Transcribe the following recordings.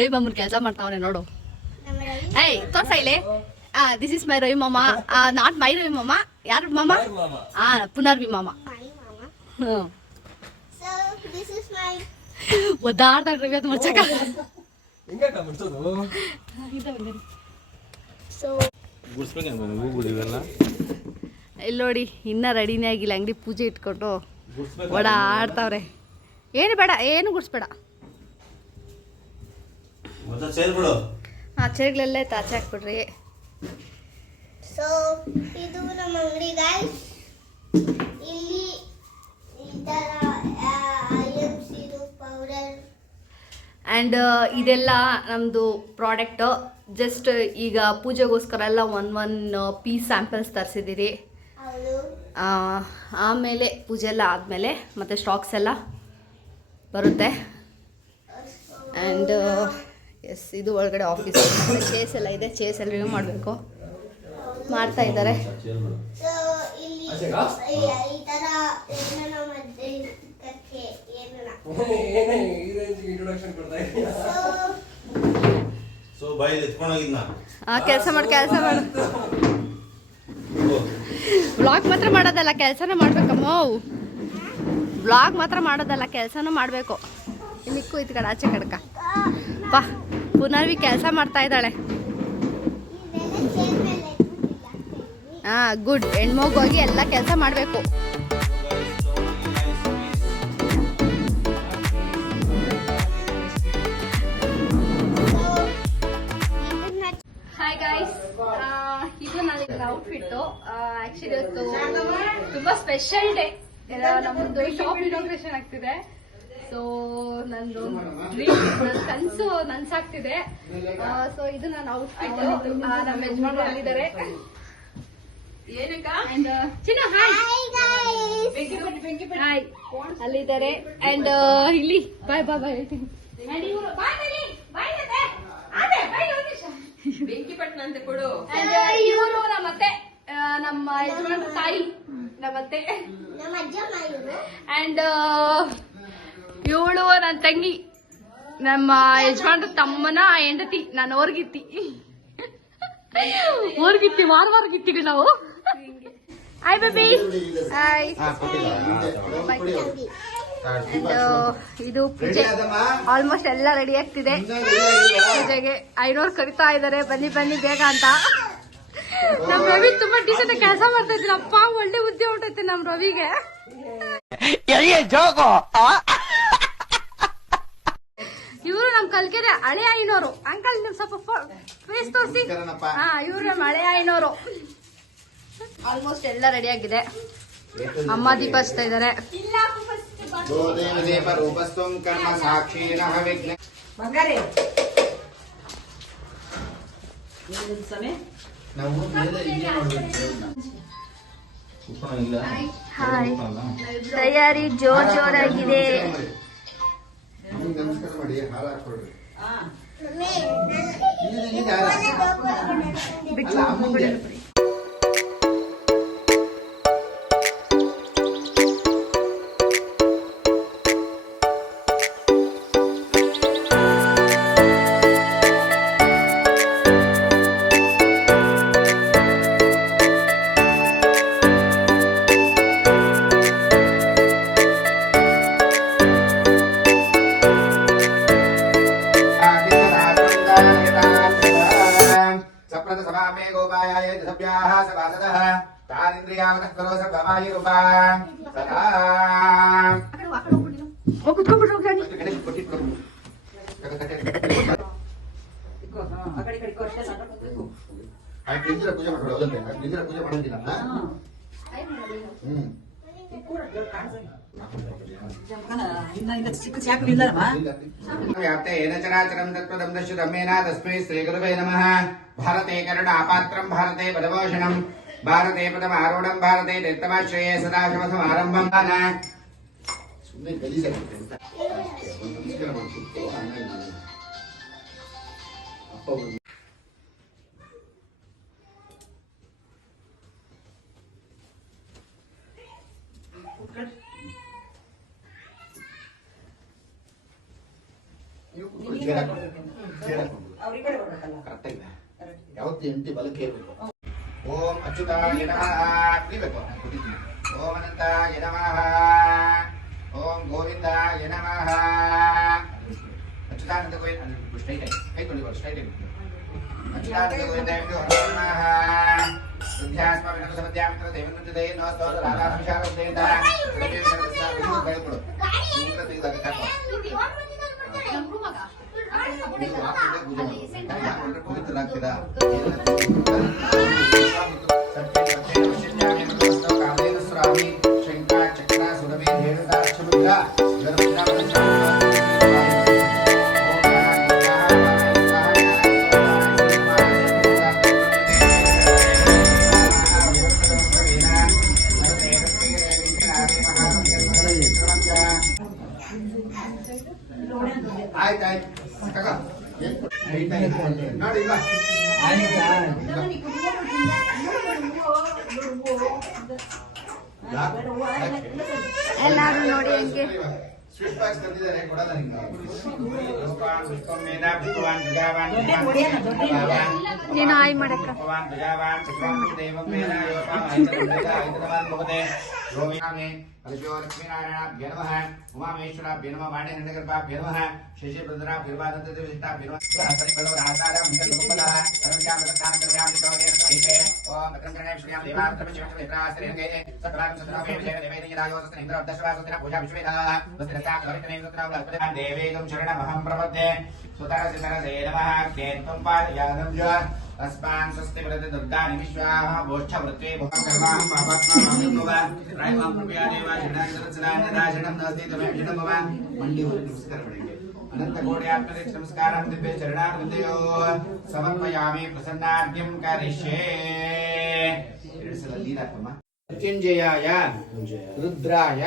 ರವಿ ಮಾಮನ್ ಕೆಲಸ ಮಾಡ್ತಾವನೆ ನೋಡು. ಏಯ್ ತೋರ್ಸ ಇಲ್ಲಿ. ದಿಸ್ ಇಸ್ ಮೈ ರವಿ ಮಾಮ. ನಾಟ್ ಮೈ ರವಿ ಮಾಮ. ಯಾರು ಮಾಮ? ಪುನರ್ವಿ ಮಾಮ. ಒದ್ದಾಡ್ತಾ ರವಿ ಅದು ಮುಚ್ಚಕ. ಇಲ್ಲಿ ನೋಡಿ ಇನ್ನ ರೆಡಿನೇ ಆಗಿಲ್ಲ, ಅಂಗಡಿ ಪೂಜೆ ಇಟ್ಕೊಂಡು ಓಡಾಡ್ತಾವ್ರೆ. ಏನು ಬೇಡ, ಏನು ಗುಡ್ಸ್ಬೇಡ. ಚೇರ್ಗಳೆಲ್ಲ ಆಚೆ ಹಾಕ್ಬಿಡ್ರಿ. ಸೊ ಇದು ನಮ್ಮ ಅಂಗಡಿ ಗೈಸ್. ಇಲ್ಲಿ ಈ ತರ ಪೌಡರ್ ಆ್ಯಂಡ್ ಇದೆಲ್ಲ ನಮ್ಮದು ಪ್ರಾಡಕ್ಟ್. ಜಸ್ಟ್ ಈಗ ಪೂಜೆಗೋಸ್ಕರ ಎಲ್ಲ ಒನ್ ಪೀಸ್ ಸ್ಯಾಂಪಲ್ಸ್ ತರಿಸಿದ್ದೀರಿ. ಆಮೇಲೆ ಪೂಜೆ ಎಲ್ಲ ಆದಮೇಲೆ ಮತ್ತು ಸ್ಟಾಕ್ಸ್ ಎಲ್ಲ ಬರುತ್ತೆ. ಆ್ಯಂಡ್ ಎಸ್, ಇದು ಒಳಗಡೆ ಆಫೀಸ್. ಚೇಸ್ ಎಲ್ಲ ಇದೆ, ಚೇಸ್ ಎಲ್ಲ ರಿಮೂವ್ ಮಾಡಬೇಕು, ಮಾಡ್ತಾ ಇದ್ದಾರೆ. ಕೆಲಸ ಮಾಡು. ವ್ಲಾಗ್ ಮಾತ್ರ ಮಾಡೋದಲ್ಲ, ಕೆಲಸನೂ ಮಾಡ್ಬೇಕಮ್ಮ. ವ್ಲಾಗ್ ಮಾತ್ರ ಮಾಡೋದಲ್ಲ, ಕೆಲಸನೂ ಮಾಡಬೇಕು. ಇಲ್ಲಿಕ್ಕೂ ಇತ್ತು ಕಡೆ ಆಚೆ ಕಡ್ಕ ಬಾ. ಪುನರ್ವಿ ಕೆಲಸ ಮಾಡ್ತಾ ಇದ್ದಾಳೆ. ಗುಡ್. ಹೆಣ್ಮಗೋಗಿ ಎಲ್ಲ ಕೆಲಸ ಮಾಡಬೇಕು. ಹಾಯ್ ಗಾಯ್ಸ್, ಇದು ನನ್ನ ಔಟ್ಫಿಟ್ಟು. ಆಕ್ಚುಲಿ ಇವತ್ತು ತುಂಬಾ ಸ್ಪೆಷಲ್ ಡೇ. ನಮ್ಮದು ಶಾಪ್ ಇನಾಗ್ರೇಷನ್ ಆಗ್ತಿದೆ. ಸೊ ನಂದು ಡ್ರೀಮ್, ಕನಸು ನನ್ಸಾಗ್ತಿದೆ. ಸೊ ಇದು ನನ್ನ ಔಟ್ಫಿಟ್. ನಮ್ಮ ಯಜಮಾನ್ರು ಅಲ್ಲಿದ್ದಾರೆ. ಚಿನ್ನ ಹಾಯ್ ಅಲ್ಲಿದ್ದಾರೆ. ಅಂಡ್ ಇಲ್ಲಿ ಬಾಯ್ ಬಾಯ್ ಬಾಯ್ ಹೇಳ್ತೀನಿ. ಇವರು ನಮ್ಮತ್ತೆ, ನಮ್ಮ ಯಜಮಾನ್ರ ತಾಯಿ ನಮ್ಮತ್ತೆ. ಅಂಡ್ ಇವಳು ನನ್ನ ತಂಗಿ, ನಮ್ಮ ಯಜಮಾನ್ರ ತಮ್ಮನ ಹೆಂಡತಿ. ನಾನು ಓರ್ಗಿತ್ತಿ ವಾರಗಿತ್ತೀವಿ ನಾವು. Hi baby. ಹಾಯ್. ಇದು ಪೂಜೆ ಆಲ್ಮೋಸ್ಟ್ ಎಲ್ಲ ರೆಡಿ ಆಗ್ತಿದೆ. ಪೂಜೆಗೆ 500 ಕರಿತಾ ಇದ್ದಾರೆ, ಬನ್ನಿ ಬನ್ನಿ ಬೇಗ ಅಂತ. ನಮ್ ರವಿ ತುಂಬಾ ಡೀಸೆಂಟ್ ಕೆಲಸ ಮಾಡ್ತಾ ಇದ್ರು. ಅಪ್ಪ ಒಳ್ಳೆ ಬುದ್ಧಿ ಹೊಂಟೈತೆ ನಮ್ ರವಿಗೆ. ಇವರು ನಮ್ ಕಲ್ಕೆರೆ ಹಳೆ ಐನೋರು. ಅಂಕಲ್ ನಿಮ್ ಸ್ವಲ್ಪ ಫೇಸ್ ತೋರಿಸಿ. ಇವ್ರು ನಮ್ಮ ಹಳೆ ಐನೋರು. ಆಲ್ಮೋಸ್ಟ್ ಎಲ್ಲ ರೆಡಿ ಆಗಿದೆ. ಅಮ್ಮ ದೀಪ ಹಚ್ತಾ ಇದ್ದಾರೆ. ತಯಾರಿ ಜೋರಾಗಿದೆ. भारते करुणापात्रं भारते पदभूषणं भारते पदमारूढं भारते दत्तमाश्रये सदाशिवसमारम्भं ಕರೆಕ್ಟಾಗಿದೆ. ಯಾವತ್ತು ಎಂಟಿ ಬಲಕ್ಕೆ ಇರಬೇಕು. ಓಂ ಅಚ್ಯುತಾಯ ನಮಃ ಕುಡಿಬೇಕು. ಓಂ ಅನಂತಾಯ ನಮಃ. ಓಂ ಗೋವಿಂದಾಯ ನಮಃ. ಅಚ್ಯುತಾನಂದ ಗೋವಿಂದ ಸ್ಟ್ರೈಟ್ ಆಗಿ ಕೈ ತೊಳಿಬಾರ್ದು, ಸ್ಟ್ರೈಟ್ ಆಗಿ ಅಚ್ಯುತಾನಂದ ಗೋವಿಂದಾಯ ನಮಃ. ವಿದ್ಯಾಸ್ಮ ವಿನೋದ ಸಮಧ್ಯಾಮಿತ್ರ ದೇವಂತುದೇ ನಮಸ್ತೋದ ರಾಧಾಭಿಷಾರದೇಂದ ದೇವಿ ಸರ್ವಸ್ಯ ಕೈಕೊಡು. ಸೂತ್ರ ತೆಗೆದಾಗ ಕಾಕೋ ಪವಿತ್ರರಾಗ್ತೀರಾ? ಶಂಕಾ ಚಕ್ರ ಸುರಭಿ ಧೇನುದಾಕ್ಷಮುದ್ರ ಆಯ್ತಾಯ್ತು ನೋಡಿ ಇಲ್ಲ ಎಲ್ಲಾರು ನೋಡಿ ಹೆಂಗೆ ಸ್ವೀಟ್ ಬಾಕ್ಸ್ ತಂದಿದ್ದಾರೆ, ಕೊಡಲ್ಲ ನಿಮ್ಗೆ. ನೀನು ಆಯ್ ಮಾಡಕ್ಕ ಲಕ್ಷ್ಮೀನಾರಾಯಣಾಭ್ಯ ನಮಃ. ಉಮಾಮೇಶ್ವರಾಭ್ಯ ನಮಃ. ವಾಣಿಗರ್ಭಾಭ್ಯ ನಮಃ. ಶಶಿಭದ್ರಾಭ್ಯ ದೇವೇಗಂ ಶರಣಮಹಂ ಪ್ರಪದ್ಯೆ. ಸುತರಸಿತರಸೇ ನಮಃ. ಕೇತ್ವಂ ಪಾದಯಾನಂ ಯ अस्मान् स्वस्ति वरद दुर्गानि विश्वाः भोक्षवृत्ते भोगकर्मां पापात्मां रायमां कृपया देवा शरणागतवत्सलान्यदाशरणं नास्ति तमेव शरणं मम. मंडी होते नमस्कार पड़ेंगे. अनंत कोट्यात्मके नमस्कारं दिव्य चरणारविन्दयोः समर्पयामि. प्रसन्नार्घ्यं करिष्ये. लीलात्मम मृत्युंजयाय रुद्राय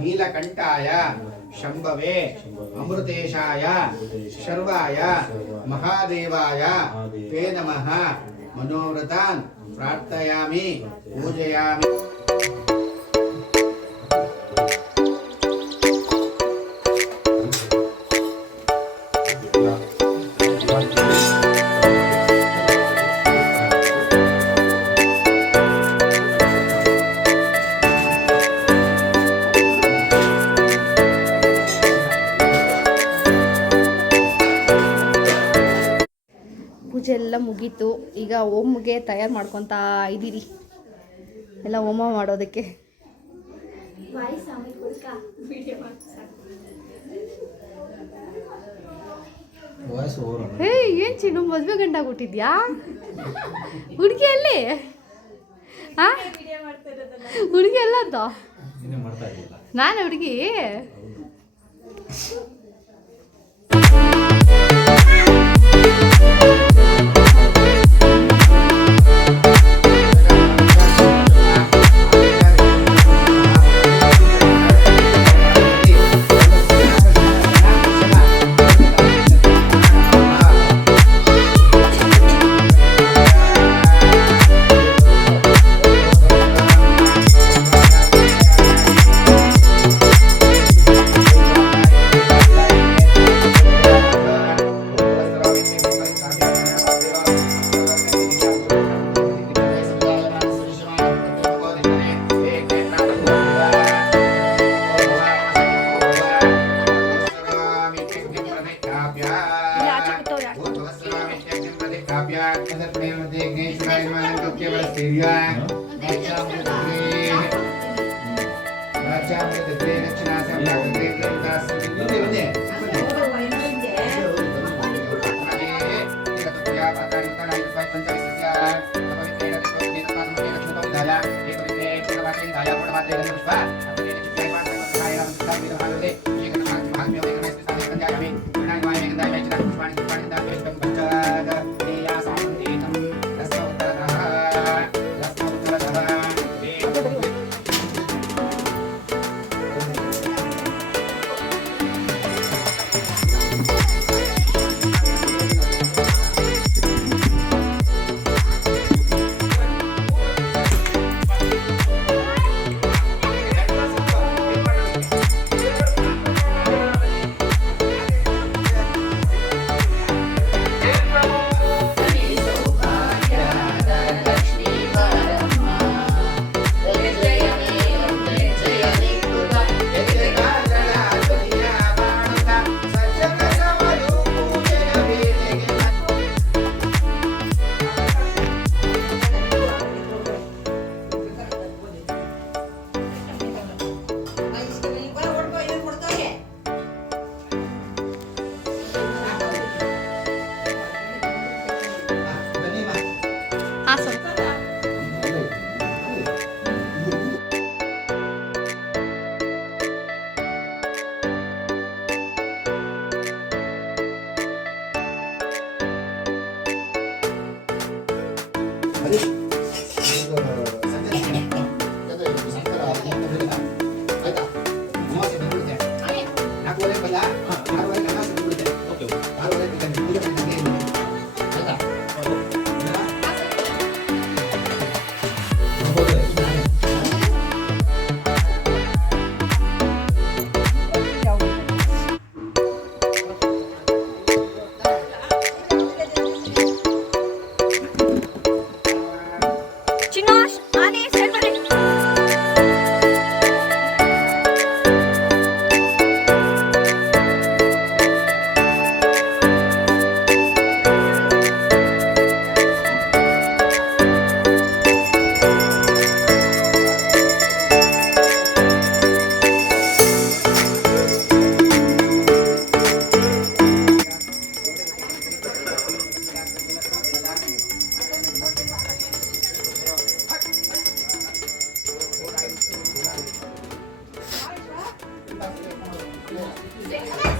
नीलकंठाय शंभवे अमृतेशाय शर्वाय महादेवाय ते नमः. मनोव्रतान् प्रार्थयामि पूजयामि. ಪೂಜೆ ಎಲ್ಲ ಮುಗೀತು. ಈಗ ಹೋಮ್ಗೆ ತಯಾರು ಮಾಡ್ಕೊತಾ ಇದ್ದೀರಿ, ಎಲ್ಲ ಹೋಮ ಮಾಡೋದಕ್ಕೆ. ಹೇ ಏನ್ ಚಿನ್ನು ಮದ್ವೆ ಗಂಟಾಗ್ಬಿಟ್ಟಿದ್ಯಾ? ಹುಡುಗಿ ಅಲ್ಲಿ ಹುಡುಗಿ ಎಲ್ಲದ ನಾನು ಹುಡುಗಿ.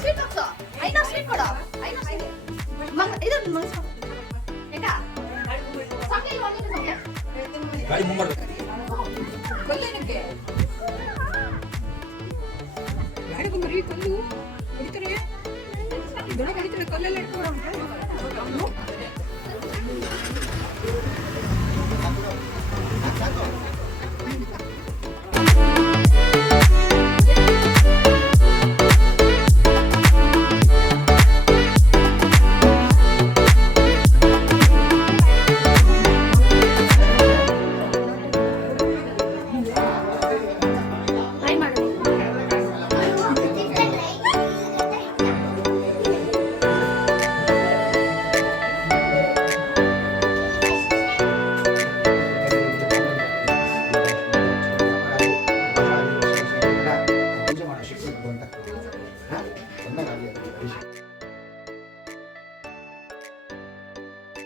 ಸ್ವೀಟ್ ಹಾಕ್ಸು. ಐನೂರು ಸ್ವೀಟ್ ಕೊಡು. ಐನೂರು ಸ್ವೀಟ್. ಇದೊಂದು ಮಂಗ್ಸ್ಕೊ. ಯಾಕಾ? ಸಂಖ್ಯೆ ಇಲ್ವಾ ನಿನ್ನ ಸಂಖ್ಯೆ? ಗಾಡಿ ಮುಂಬಾರ್ದು. ಕೊಲ್ಲೇನಕ್ಕೆ ಗಾಡಿ ಬಂದ್ರಿ ಕೊಲ್ಲು ಹೊಡಿತಾರೆ ದೊಡ್ಡ ಕಡಿತಾರೆ ಕಲ್ಲೆಲ್ಲ ಇಟ್ಕೊಂಡು